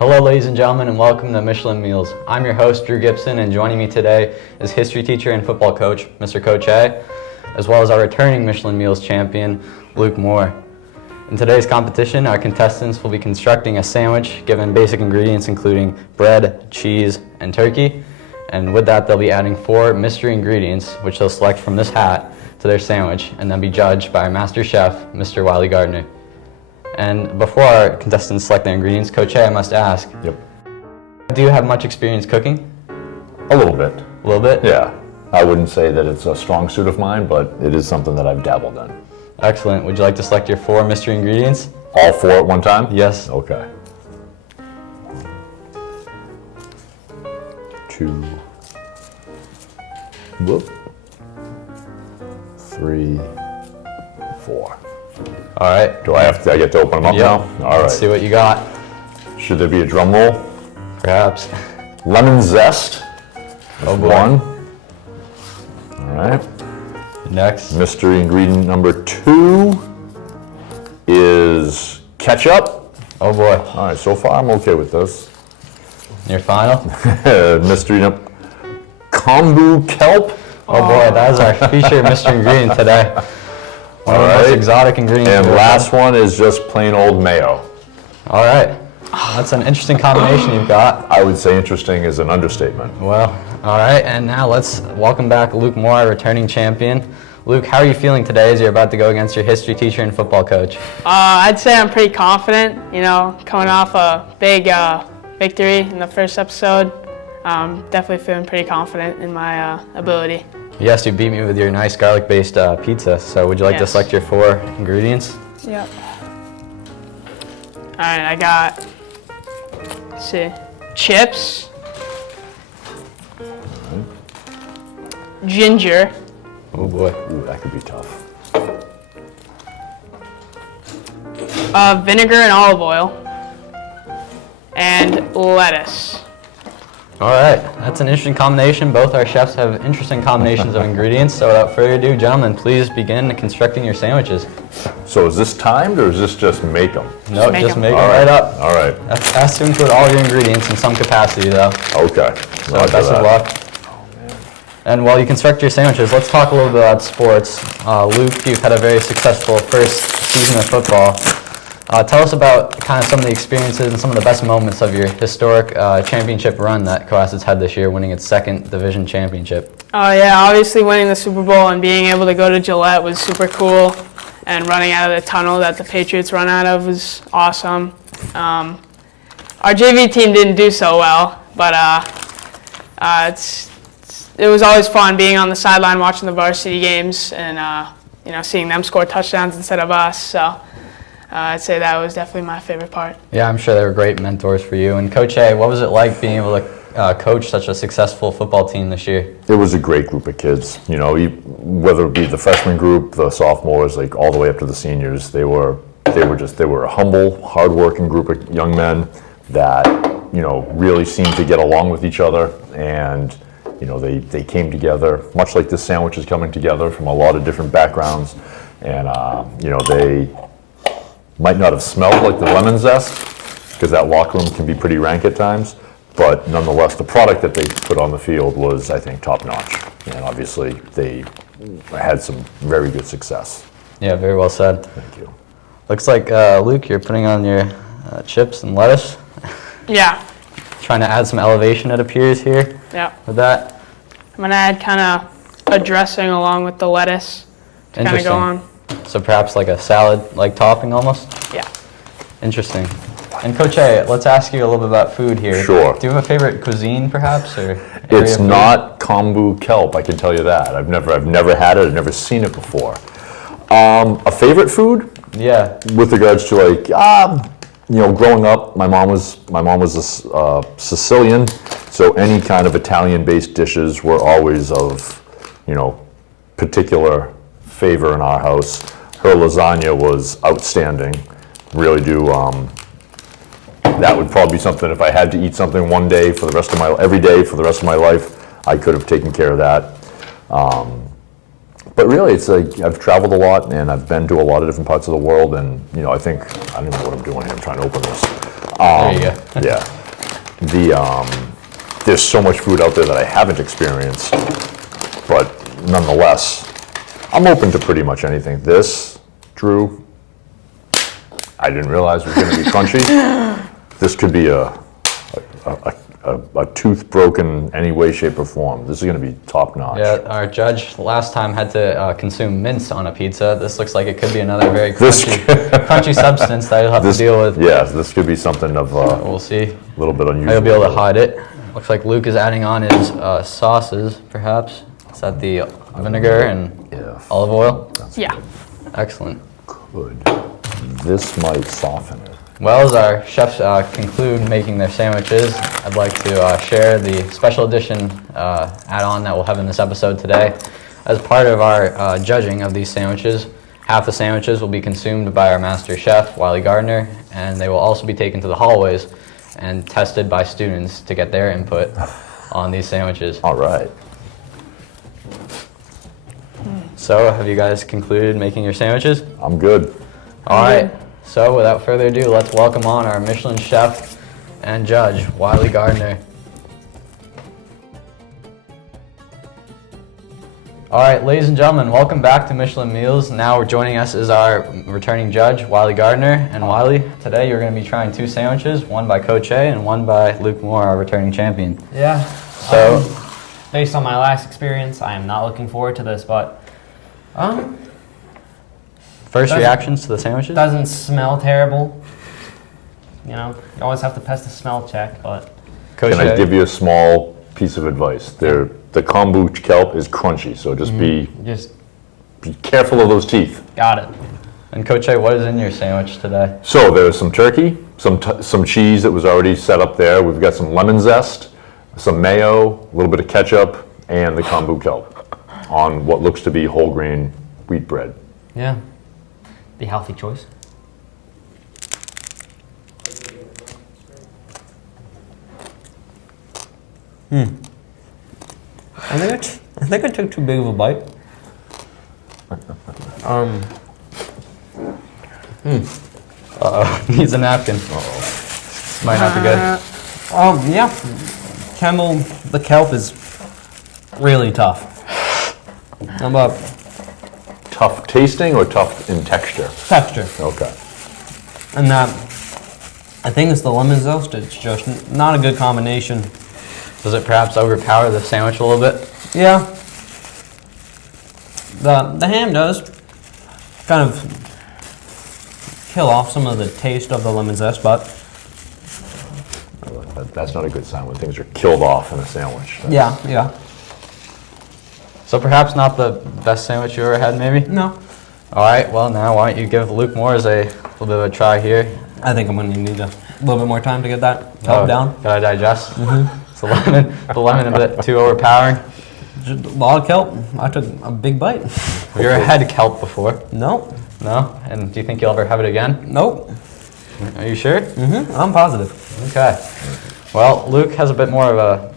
Hello ladies and gentlemen, and welcome to Michelin Meals. I'm your host, Drew Gibson, and joining me today is history teacher and football coach, Mr. Coach A, as well as our returning Michelin Meals champion, Luke Moore. In today's competition, our contestants will be constructing a sandwich given basic ingredients including bread, cheese, and turkey. And with that, they'll be adding 4 mystery ingredients, which they'll select from this hat, to their sandwich, and then be judged by our master chef, Mr. Wylie Gardner. And before our contestants select their ingredients, Coach A, I must ask, do you have much experience cooking? A little bit. A little bit? Yeah. I wouldn't say that it's a strong suit of mine, but it is something that I've dabbled in. Excellent. Would you like to select your 4 mystery ingredients? All 4 at one time? Yes. Okay. 2. Whoop. 3. 4. All right. I get to open them up now? All Let's right. see what you got. Should there be a drum roll? Perhaps. Lemon zest. Oh boy. 1. All right. Next. Mystery ingredient number 2 is ketchup. Oh boy. All right, so far I'm okay with this. Your final? Mystery number kombu kelp. Oh boy, that is our featured mystery ingredient today. One of the most exotic ingredients. And last one is just plain old mayo. All right. That's an interesting combination you've got. I would say interesting is an understatement. Well, all right, and now let's welcome back Luke Moore, our returning champion. Luke, how are you feeling today as you're about to go against your history teacher and football coach? I'd say I'm pretty confident, coming off a big victory in the first episode. Definitely feeling pretty confident in my ability. Yes, you beat me with your nice garlic-based pizza, so would you like to select your 4 ingredients? Yep. All right, I got, let's see, chips, ginger. Oh boy. Ooh, that could be tough. Vinegar and olive oil, and lettuce. All right, that's an interesting combination. Both our chefs have interesting combinations of ingredients. So without further ado, gentlemen, please begin constructing your sandwiches. So is this timed or is this just make them? No, just make them All right up. All right. Has to include all your ingredients in some capacity, though. Okay. So best of luck. And while you construct your sandwiches, let's talk a little bit about sports. Luke, you've had a very successful first season of football. Tell us about kind of some of the experiences and some of the best moments of your historic championship run that Cohasset's had this year, winning its 2nd division championship. Oh yeah, obviously winning the Super Bowl and being able to go to Gillette was super cool, and running out of the tunnel that the Patriots run out of was awesome. Our JV team didn't do so well, but it was always fun being on the sideline watching the varsity games and seeing them score touchdowns instead of us. So I'd say that was definitely my favorite part. Yeah, I'm sure they were great mentors for you. And Coach A, what was it like being able to coach such a successful football team this year? It was a great group of kids. Whether it be the freshman group, the sophomores, like all the way up to the seniors, they were a humble, hardworking group of young men that really seemed to get along with each other, and they came together much like this sandwich is coming together from a lot of different backgrounds, and they might not have smelled like the lemon zest, because that locker room can be pretty rank at times, but nonetheless, the product that they put on the field was, I think, top-notch. And obviously, they had some very good success. Yeah, very well said. Thank you. Looks like, Luke, you're putting on your chips and lettuce. Yeah. Trying to add some elevation, it appears, here. Yeah. With that. I'm going to add kind of a dressing along with the lettuce to kind of go on. So perhaps like a salad-like topping almost? Yeah. Interesting. And Coach A, let's ask you a little bit about food here. Sure. Do you have a favorite cuisine, perhaps, or It's not kombu kelp, I can tell you that. I've never had it. I've never seen it before. A favorite food? Yeah. With regards to growing up, my mom was a Sicilian, so any kind of Italian-based dishes were always of, particular favor in our house. Her lasagna was outstanding. Really do. That would probably be something, if I had to eat something every day for the rest of my life, I could have taken care of that. But really, it's like I've traveled a lot and I've been to a lot of different parts of the world, and I don't know what I'm doing here. I'm trying to open this. There you go. Yeah. There's so much food out there that I haven't experienced, but nonetheless, I'm open to pretty much anything. This, Drew, I didn't realize was going to be crunchy. This could be a tooth broken any way, shape, or form. This is going to be top notch. Yeah, our judge last time had to consume mince on a pizza. This looks like it could be another very crunchy substance that you'll have to deal with. Yeah, this could be something of We'll see. a little bit unusual. I'll be able to hide it. Looks like Luke is adding on his sauces, perhaps. Is that the vinegar and Yeah. olive oil? Yeah. Excellent. Good. This might soften it. Well, as our chefs conclude making their sandwiches, I'd like to share the special edition add-on that we'll have in this episode today. As part of our judging of these sandwiches, half the sandwiches will be consumed by our master chef, Wylie Gardner, and they will also be taken to the hallways and tested by students to get their input on these sandwiches. All right. So, have you guys concluded making your sandwiches? I'm good. All right. So, without further ado, let's welcome on our Michelin chef and judge, Wylie Gardner. All right, ladies and gentlemen, welcome back to Michelin Meals. Now joining us is our returning judge, Wylie Gardner. And Wylie, today you're going to be trying two sandwiches, one by Coach A and one by Luke Moore, our returning champion. Yeah. So, Based on my last experience, I am not looking forward to this, but first doesn't- reactions to the sandwiches? doesn't smell terrible. You know, you always have to pass the smell check, but Coach Can I A? give you a small piece of advice? The kombucha kelp is crunchy, so just be just careful of those teeth. got it. And Coach A, what is in your sandwich today? So there's some turkey, some cheese that was already set up there. We've got some lemon zest, some mayo, a little bit of ketchup, and the kombucha kelp on what looks to be whole grain wheat bread. Yeah. The healthy choice. I think I took too big of a bite. Needs a napkin. Might not be good. Yeah. Camel, the kelp is really tough. How about Tough tasting or tough in texture? texture? Okay. And that, I think it's the lemon zest. It's just not a good combination. Does it perhaps overpower the sandwich a little bit? Yeah. The ham does kind of kill off some of the taste of the lemon zest, but That's not a good sign when things are killed off in a sandwich. yeah. So perhaps not the best sandwich you ever had, maybe? No. All right, well now why don't you give Luke Moore's a little bit of a try here. I think I'm going to need a little bit more time to get that kelp down. Gotta digest. It's the lemon a bit too overpowering. Just a lot of kelp. I took a big bite. Have you ever had kelp before? Nope. No? And do you think you'll ever have it again? Nope. Are you sure? I'm positive. Okay. Well, Luke has a bit more of a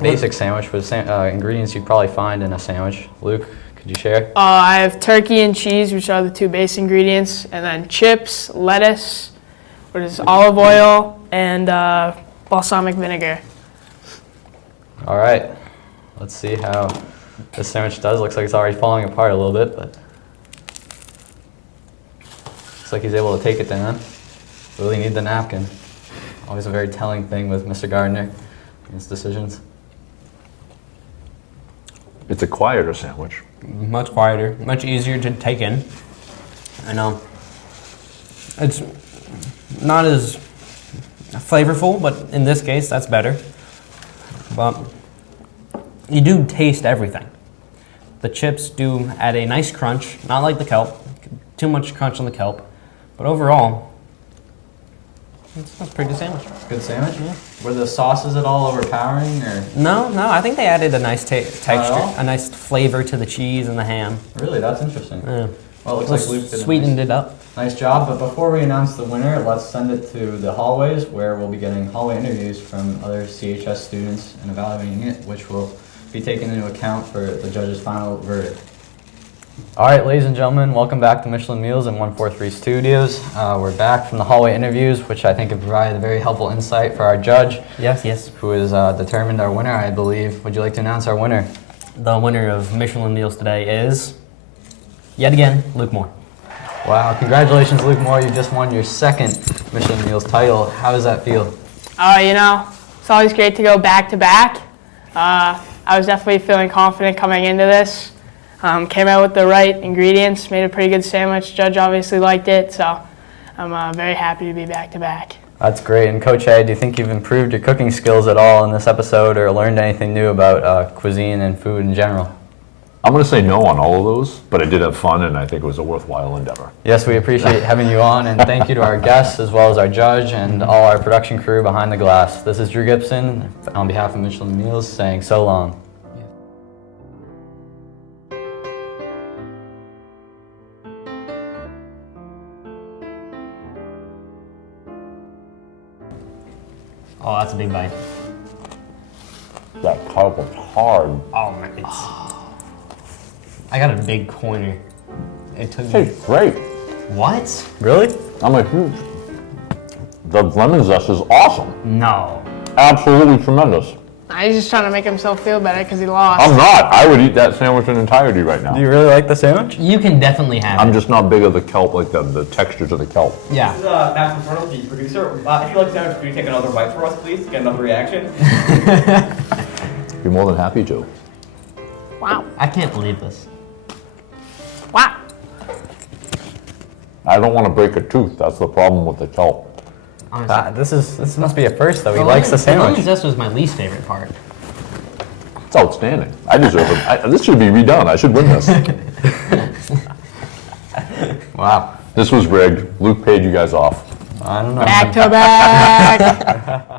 basic sandwich with ingredients you'd probably find in a sandwich. Luke, could you share? I have turkey and cheese, which are the two base ingredients, and then chips, lettuce, which is olive oil, and balsamic vinegar. All right. Let's see how this sandwich does. Looks like it's already falling apart a little bit, but looks like he's able to take it down. Really need the napkin. Always a very telling thing with Mr. Gardner and his decisions. It's a quieter sandwich. Much quieter, much easier to take in. I know. It's not as flavorful, but in this case, that's better. But you do taste everything. The chips do add a nice crunch, not like the kelp. Too much crunch on the kelp. But overall, it's a pretty good sandwich. Good sandwich? Yeah. Were the sauces at all overpowering, or? No, I think they added a nice texture, all? a nice flavor to the cheese and the ham. Really, that's interesting. Yeah. Well, it looks like Luke did Sweetened a it up. nice job. But before we announce the winner, let's send it to the hallways, where we'll be getting hallway interviews from other CHS students and evaluating it, which will be taken into account for the judge's final verdict. All right, ladies and gentlemen, welcome back to Michelin Meals in 143 Studios. We're back from the hallway interviews, which I think have provided a very helpful insight for our judge, Yes. who has determined our winner, I believe. Would you like to announce our winner? The winner of Michelin Meals today is, yet again, Luke Moore. Wow, congratulations, Luke Moore. You just won your second Michelin Meals title. How does that feel? It's always great to go back to back. I was definitely feeling confident coming into this. Came out with the right ingredients, made a pretty good sandwich. Judge obviously liked it, so I'm very happy to be back to back. That's great. And Coach A, do you think you've improved your cooking skills at all in this episode or learned anything new about cuisine and food in general? I'm going to say no on all of those, but I did have fun, and I think it was a worthwhile endeavor. Yes, we appreciate having you on, and thank you to our guests as well as our judge and all our production crew behind the glass. This is Drew Gibson on behalf of Michelin Meals saying so long. Oh, that's a big bite. That carb was hard. Oh, man, I got a big corner. It took me... Tastes great. What? Really? I'm a huge... The lemon zest is awesome. No. Absolutely tremendous. He's just trying to make himself feel better because he lost. I'm not. I would eat that sandwich in entirety right now. Do you really like the sandwich? You can definitely have I'm it. just not big of the kelp, like the textures of the kelp. Yeah. This is Maxwell Fernald, the producer. If you like the sandwich, could you take another bite for us, please? Get another reaction. Be more than happy to. Wow. I can't believe this. Wow. I don't want to break a tooth. That's the problem with the kelp. Honestly. This must be a first, though. He likes the The lemon sandwich. zest was my least favorite part. It's outstanding. I deserve it. This should be redone. I should win this. Wow. This was rigged. Luke paid you guys off. I don't know. Back to back.